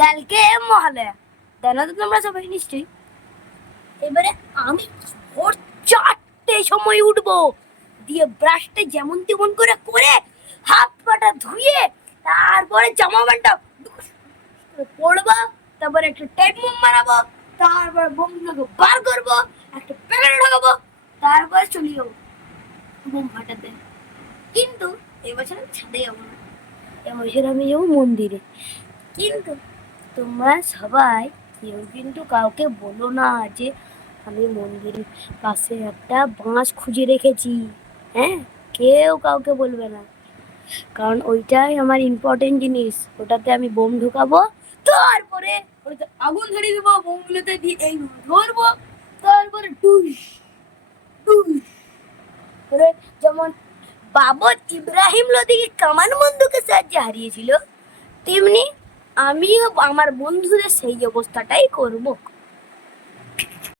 কালকে মহালয়া, জানো তো তোমরা সবাই নিশ্চয়ই। এবারে আমি ভোর 4টের সময় উঠবো, দিয়ে ব্রাশটা যেমন তেমন করে করে হাত পাটা ধুয়ে তারপরে জামা প্যান্টটা পরবো, তারপরে একটা টাইপ মোম মারাবো, তারপরে বোমগুলোকে বার করবো, একটা প্যাকেটে ঢাকাবো, তারপরে চলে যাবো বোম ফাটাতে। কিন্তু এবছর আমি ছাদে যাবো না, এবছর আমি যাবো মন্দিরে। কিন্তু তোমরা সবাই কেউ কিন্তু কাউকে বলো না যে আমি মন্দিরের পাশে একটা বাঁশ খুঁজে রেখেছি। হ্যাঁ, কেউ কাউকে বলবে না, কারণ ওইটাই আমার ইম্পর্টেন্ট জিনিস। ওটাতে আমি বোম ঢুকাবো, তারপরে ওটাতে আগুন ধরিয়ে দেবো, বোমগুলোতে দিয়ে এই ধরবো, তারপরে ডুস ডুস করে, যেমন বাবর ইব্রাহিম লোদিকে কামান বন্দুকের সাহায্যে হারিয়েছিল, তেমনি আমিও আমার বন্ধুদের সেই অবস্থাটাই করব।